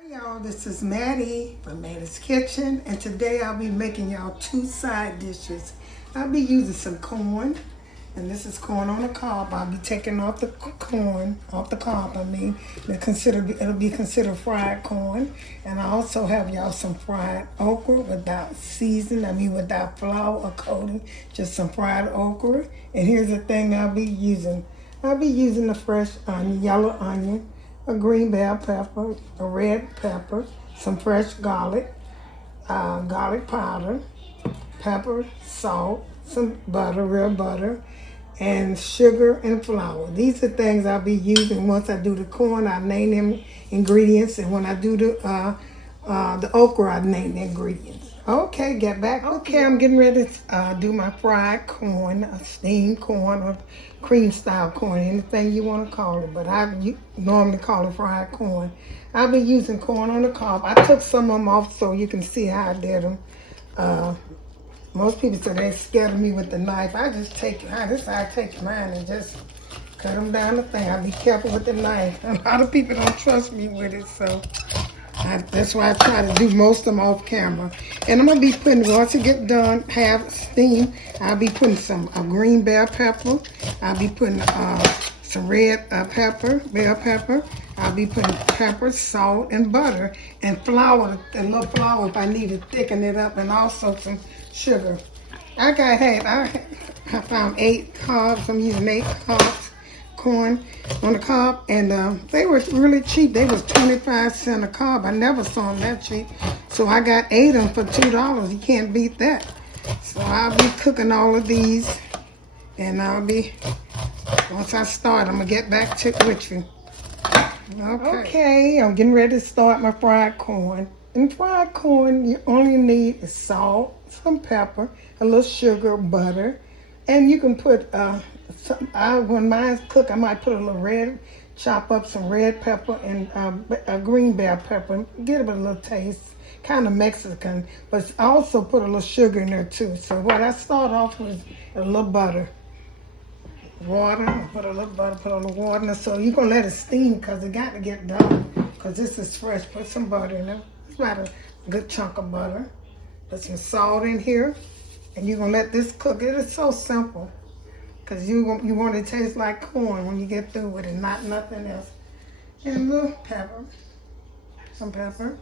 Hi y'all, this is Mattie from Mattie's Kitchen, and today I'll be making y'all two side dishes. I'll be using some corn, and this is corn on the cob. I'll be taking off the corn, off the cob, it'll be considered fried corn. And I also have y'all some fried okra without without flour or coating, just some fried okra. And here's the thing I'll be using. I'll be using the fresh onion, yellow onion, a green bell pepper, a red pepper, some fresh garlic, garlic powder, pepper, salt, some butter, real butter, and sugar and flour. These are things I'll be using once I do the corn. I name them ingredients, and when I do the okra, I name the ingredients. Okay, get back. Okay, I'm getting ready to do my fried corn, steamed corn, or cream style corn, anything you want to call it, but I normally call it fried corn. I'll be using corn on the cob. I took some of them off so you can see how I did them. Most people say they're scared of me with the knife. I just take it. This is how I take mine and just cut them down the thing. I'll be careful with the knife. A lot of people don't trust me with it, so that's why I try to do most of them off camera. And I'm going to be putting, once it get done, have steam, I'll be putting some green bell pepper. I'll be putting some red bell pepper. I'll be putting pepper, salt, and butter, and flour, a little flour if I need to thicken it up, and also some sugar. I found 8 cobs. I'm using 8 cobs corn on the cob, and they were really cheap. They was 25 cents a cob. I never saw them that cheap. So I got 8 of them for $2. You can't beat that. So I'll be cooking all of these, and once I start, I'm gonna get back with you. Okay, I'm getting ready to start my fried corn. In fried corn, you only need salt, some pepper, a little sugar, butter, and you can put when mine's cook, I might put a little chop up some red pepper and a green bell pepper, get it a little taste, kind of Mexican, but I also put a little sugar in there too. So what I start off with a little butter, water, put a little butter, put a little water in there. So you're gonna let it steam because it got to get done, because this is fresh. Put some butter in there. It's about a good chunk of butter. Put some salt in here, and you're gonna let this cook. It is so simple, because you want it to taste like corn when you get through with it, not nothing else. And a little pepper, some pepper.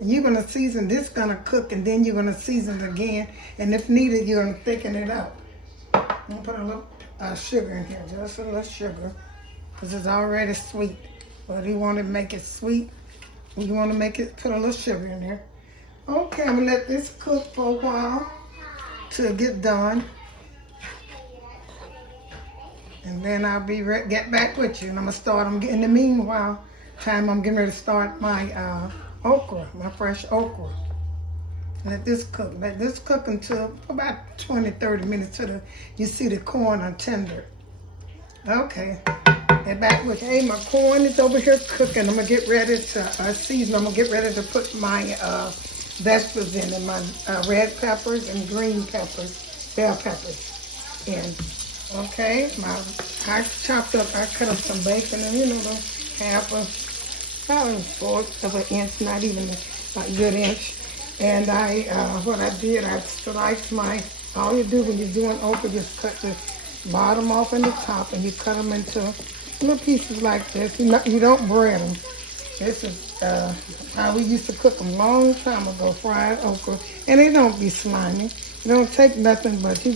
And you're gonna season this, gonna cook, and then you're gonna season it again. And if needed, you're gonna thicken it up. I'm gonna put a little sugar in here, just a little sugar, because it's already sweet. But you want to make it sweet, you want to put a little sugar in there. Okay, I'm gonna let this cook for a while till it get done. And then I'll be get back with you, and I'm gonna start. In the meanwhile, I'm getting ready to start my okra, my fresh okra. Let this cook until about 20-30 minutes till you see the corn are tender. Okay, get back with you. Hey, my corn is over here cooking. I'm gonna get ready to season. I'm gonna get ready to put my vegetables in, my red peppers and green peppers, bell peppers in. Okay, I cut up some bacon, and about a fourth of an inch, not even a good inch. And what I did, I sliced all you do when you're doing okra, just cut the bottom off and the top, and you cut them into little pieces like this. You don't bread them. This is how we used to cook them long time ago, fried okra. And they don't be slimy. You don't take nothing, but you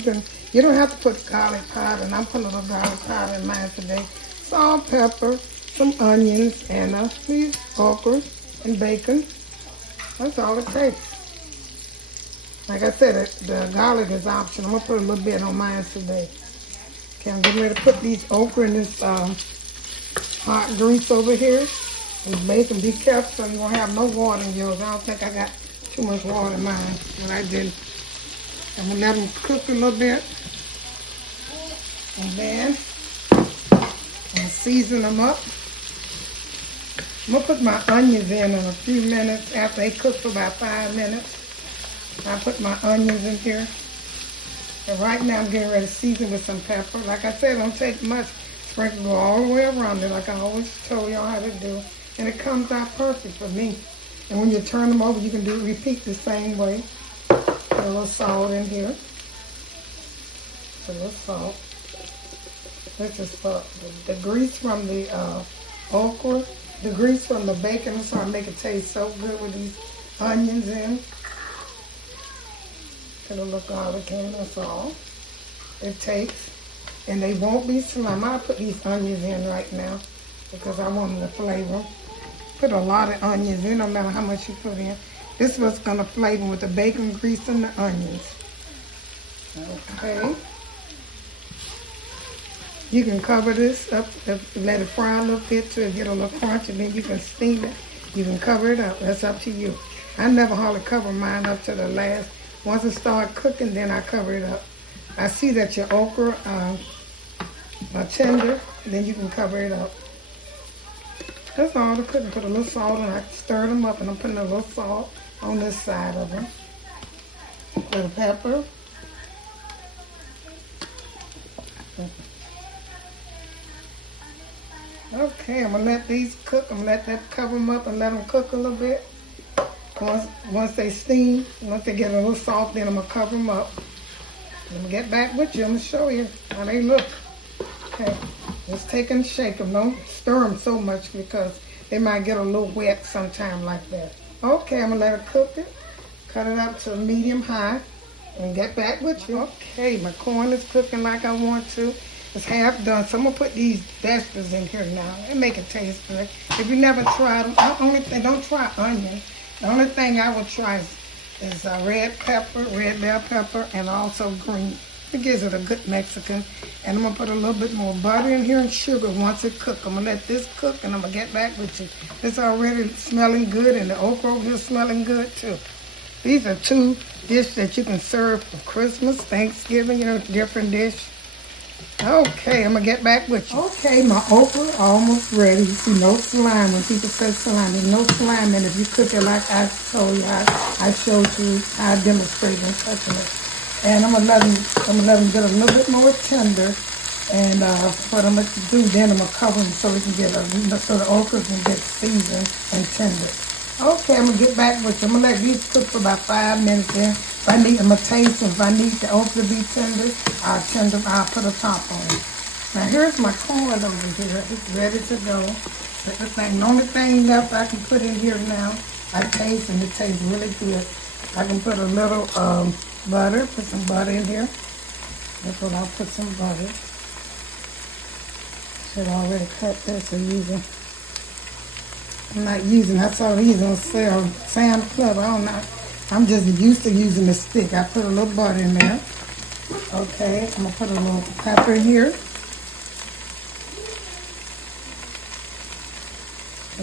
don't have to put garlic powder, and I'm putting a little garlic powder in mine today. Salt, pepper, some onions, and these okra and bacon. That's all it takes. Like I said, the garlic is optional. I'm gonna put a little bit on mine today. Okay, I'm getting ready to put these okra in this hot grease over here. With bacon. Be careful so you won't have no water in yours. I don't think I got too much water in mine, but I didn't. I'm gonna let them cook a little bit, and then I'll season them up. I'm gonna put my onions in a few minutes after they cook for about 5 minutes. I put my onions in here. And right now I'm getting ready to season with some pepper. Like I said, don't take much. Sprinkle go all the way around it like I always told y'all how to do. and it comes out perfect for me. And when you turn them over, you can repeat the same way. Put a little salt in here. Put a little salt. This is for the grease from the okra. The grease from the bacon will start make it taste so good with these onions in. Put a little garlic in, that's all it takes. And they won't be slimy. I'll put these onions in right now because I want them to flavor. Put a lot of onions in, no matter how much you put in. This is what's gonna flavor with the bacon grease and the onions. Okay. You can cover this up, let it fry a little bit till it get a little crunchy, then you can steam it. You can cover it up, that's up to you. I never hardly cover mine up to the last. Once it starts cooking, then I cover it up. I see that your okra are tender, then you can cover it up. That's all the cooking. Put a little salt and I stir them up, and I'm putting a little salt on this side of them. A little pepper. Okay, I'm gonna let these cook. I'm gonna let that cover them up and let them cook a little bit. Once they steam, once they get a little soft, then I'm gonna cover them up. I'm gonna get back with you. I'm gonna show you how they look. Okay, just take and shake them. Don't stir them so much because they might get a little wet sometime like that. Okay, I'm gonna let it cook it. Cut it up to medium high and get back with you. Okay, my corn is cooking like I want to. It's half done, so I'm gonna put these vegetables in here now. They make it taste good. If you never tried them, don't try onion. The only thing I would try is red bell pepper, and also green. It gives it a good Mexican. And I'm gonna put a little bit more butter in here and sugar once it cooks. I'm gonna let this cook and I'm gonna get back with you. It's already smelling good and the okra is smelling good too. These are two dishes that you can serve for Christmas, Thanksgiving, different dish. Okay, I'm gonna get back with you. Okay, my okra almost ready. You see no slime. When people say slime, there's no slime in it. If you cook it like I told you, I showed you, I demonstrated in cooking it. And I'm gonna let them get a little bit more tender. And what I'm gonna do then, I'm gonna cover them so we can get so the okra can get seasoned and tender. Okay, I'm gonna get back with you. I'm gonna let these cook for about 5 minutes. Then, if I need, I'm gonna taste. If I need the okra to be tender, I'll put a top on it. Now here's my corn over here. It's ready to go. The only thing left I can put in here now, I taste, and it tastes really good. I can put a little butter. Put some butter in here. That's what I'll put some butter. Should already cut this or using. I'm not using, I saw these on sale, Sam Club, I don't know. I'm just used to using the stick. I put a little butter in there. Okay, I'm gonna put a little pepper here.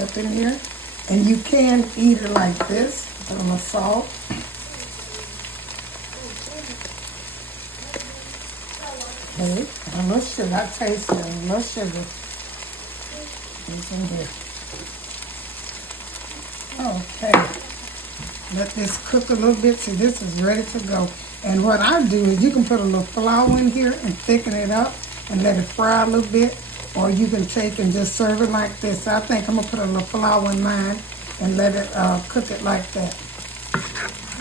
Up in here. And you can eat it like this. Put a little salt. Okay, a little sugar. I taste it, a little sugar. It's in here. Okay, let this cook a little bit. See, this is ready to go. And what I do is you can put a little flour in here and thicken it up and let it fry a little bit. Or you can take and just serve it like this. I think I'm gonna put a little flour in mine and let it cook it like that.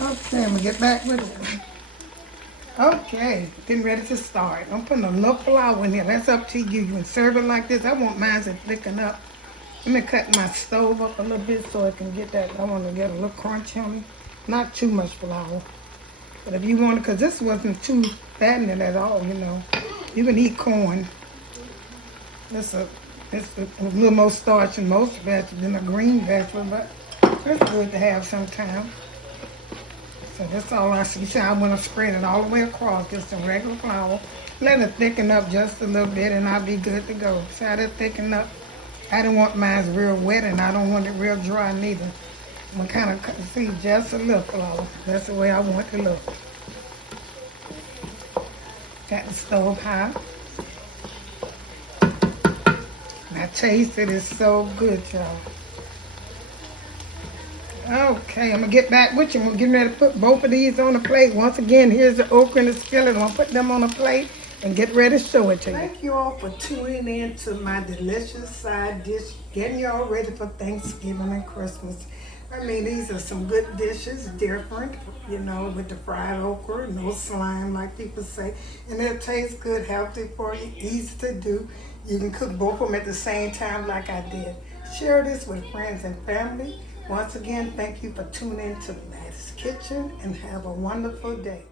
Okay, I'm gonna get back with it. Okay, getting ready to start. I'm putting a little flour in here. That's up to you. You can serve it like this. I want mine to thicken up. Let me cut my stove up a little bit so it can get that. I want to get a little crunch on it. Not too much flour. But if you want to, because this wasn't too fattening at all, you know. You can eat corn. It's a little more starch in most vegetables than a green vegetable, but it's good to have sometime. So that's all I see. So I want to spread it all the way across, just some regular flour. Let it thicken up just a little bit and I'll be good to go. See how that thicken up? I don't want mine real wet and I don't want it real dry neither. I'm gonna kind of see just a little flour. That's the way I want it to look. Got the stove high. I taste it, it's so good, y'all. Okay, I'm gonna get back with you. I'm getting ready to put both of these on the plate. Once again, here's the okra and the skillet. I'm gonna put them on a plate and get ready to show it to you. Thank you all for tuning in to my delicious side dish, getting y'all ready for Thanksgiving and Christmas. I mean, these are some good dishes, different, you know, with the fried okra, no slime like people say. And it tastes good, healthy for you, easy to do. You can cook both of them at the same time like I did. Share this with friends and family. Once again, thank you for tuning in to Mattie's Kitchen and have a wonderful day.